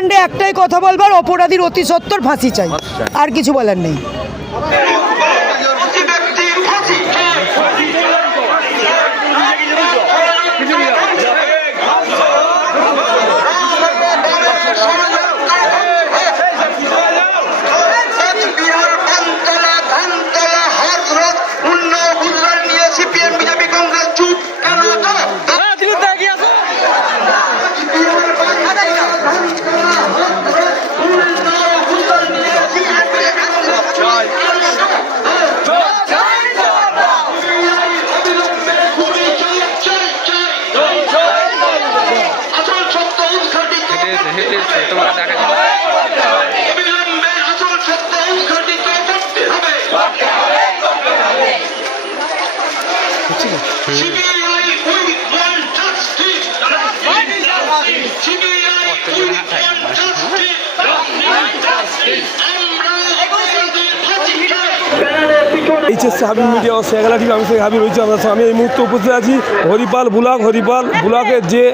কাণ্ডে একটাই কথা বলবার, অপরাধীর অতি সত্বর ফাঁসি চাই, আর কিছু বলার নেই। এইচএসসি হাবিব মিডিয়া ও শেখালা টিভি, আমি শেখ হাবিব হয়েছি। আমি এই মুহূর্তে উপস্থিত আছি হরিপাল ব্লকের যে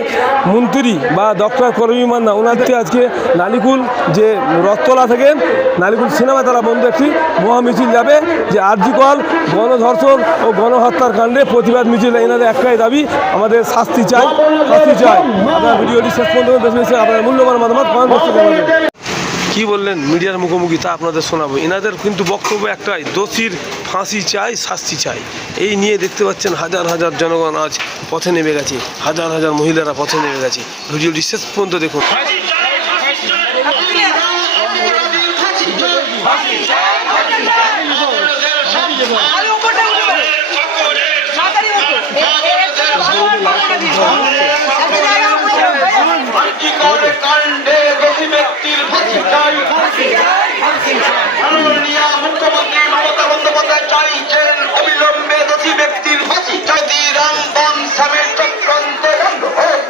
মন্ত্রী বা ডক্টর করবী মান্না, ওনাদের আজকে নালিকুল যে রথতলা থেকে নালিকুল সিনেমা তারা বন্ধ একটি মহামিছিল যাবে, যে আরজিকর গণধর্ষণ ও গণহত্যার কাণ্ডে প্রতিবাদ মিছিল। এনাদের একটাই দাবি, আমাদের শাস্তি চাই। আপনার ভিডিওটি শেষ পর্যন্ত বেশি আপনার মূল্যবান মতামত কমেন্ট করতে পারবেন। কি বললেন মিডিয়ার মুখোমুখি তা আপনাদের শোনাবো। এনাদের কিন্তু বক্তব্য একটাই, দোষীর ফাঁসি চাই, শাস্তি চাই। এই নিয়ে দেখতে পাচ্ছেন হাজার হাজার জনগণ আজ পথে নেমে গেছে, হাজার হাজার মহিলারা পথে নেমে গেছে। ভিডিওটি শেষ পর্যন্ত দেখুন। মুখ্যমন্ত্রী মমতা বন্দ্যোপাধ্যায় চাইছেন অবিলম্বে দোষী ব্যক্তির ফাঁসি। যদি রামবন সামের চক্রান্তে বন্ধ হোক।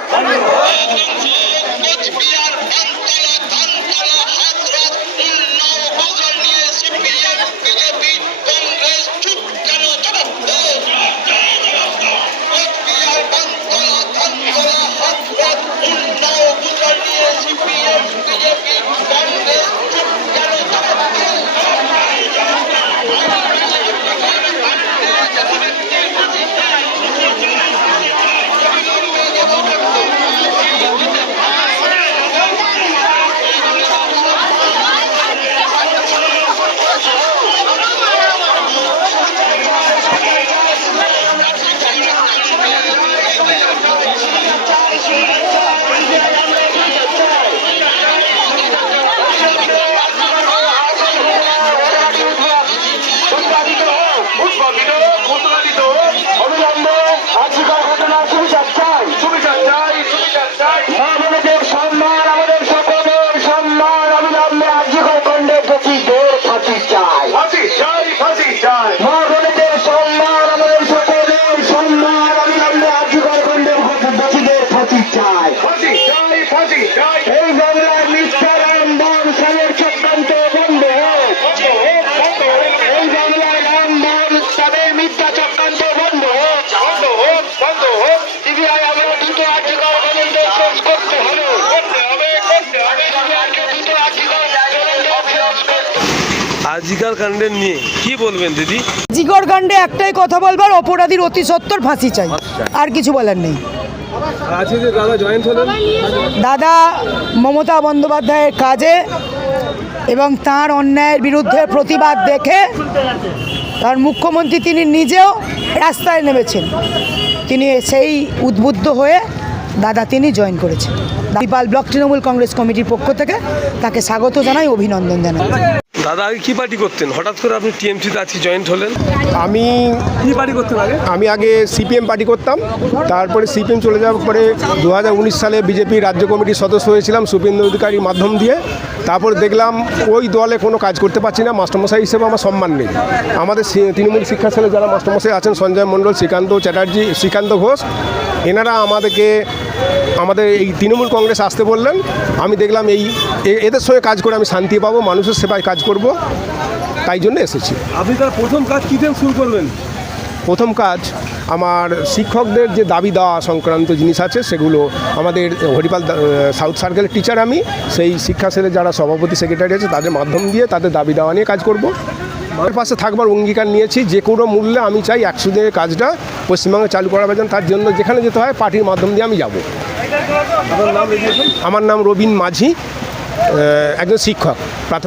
এই বাংলার মিথ্যা রামবন সামের চক্রান্ত বন্ধ হোক। এই বাংলার রামবন সামের মিথ্যা চক্রান্ত বন্ধ হোক। সিবিআই আমরা দ্রুত আর্থিকর তদন্ত শেষ করতে হবে। আজিকার কাণ্ডের নিয়ে কি বলবেন দিদি? জিগর কাণ্ডে একটাই কথা বলবার, অপরাধীর অতি সত্বর ফাঁসি চাই, আর কিছু বলার নেই। আজকে যে দাদা জয়েন্ট হলেন, দাদা মমতা বন্দ্যোপাধ্যায়ের কাজে এবং তার অন্যায়ের বিরুদ্ধে প্রতিবাদ দেখে তার মুখ্যমন্ত্রী তিনি নিজেও রাস্তায় নেমেছেন। তিনি সেই উদ্বুদ্ধ হয়ে দাদা তিনি জয়েন করেছেন। হরিপাল ব্লক তৃণমূল কংগ্রেস কমিটির পক্ষ থেকে তাকে স্বাগত জানাই, অভিনন্দন জানাই। দাদা আগে কী পার্টি করতেন, হঠাৎ করে আপনি টিএমসিতে আজকে জয়েন্ট হলেন? আমি কী পার্টি করতেন আগে? আমি আগে সিপিএম পার্টি করতাম, তারপরে সিপিএম চলে যাওয়ার পরে 2019 সালে বিজেপি রাজ্য কমিটির সদস্য হয়েছিলাম শুভেন্দু অধিকারীর মাধ্যম দিয়ে। তারপর দেখলাম ওই দলে কোনো কাজ করতে পারছি না, মাস্টারমশাই হিসেবে আমার সম্মান নেই। আমাদের তৃণমূল শিক্ষা সেলে যারা মাস্টারমশাই আছেন, সঞ্জয় মণ্ডল, শ্রীকান্ত চ্যাটার্জি, শ্রীকান্ত ঘোষ, এনারা আমাদের এই তৃণমূল কংগ্রেস আসতে বললেন। আমি দেখলাম এদের সঙ্গে কাজ করে আমি শান্তি পাবো, মানুষের সেবায় কাজ করব, তাই জন্য এসেছি। আপনি তার প্রথম কাজ কী দিয়ে শুরু করবেন? প্রথম কাজ আমার শিক্ষকদের যে দাবি দেওয়া সংক্রান্ত জিনিস আছে সেগুলো আমাদের হরিপাল সাউথ সার্কেলের টিচার আমি সেই শিক্ষা সেলের যারা সভাপতি সেক্রেটারি আছে তাদের মাধ্যম দিয়ে তাদের দাবি দেওয়া নিয়ে কাজ করব। আমার পাশে থাকবার অঙ্গীকার নিয়েছি, যে কোনো মূল্যে আমি চাই 100 দিনের কাজটা পশ্চিমবঙ্গে চালু করা প্রয়োজন, তার জন্য যেখানে যেতে হয় পার্টির মাধ্যম দিয়ে আমি যাব। আমার নাম রবীন মাঝি, একজন শিক্ষক প্রাথমিক।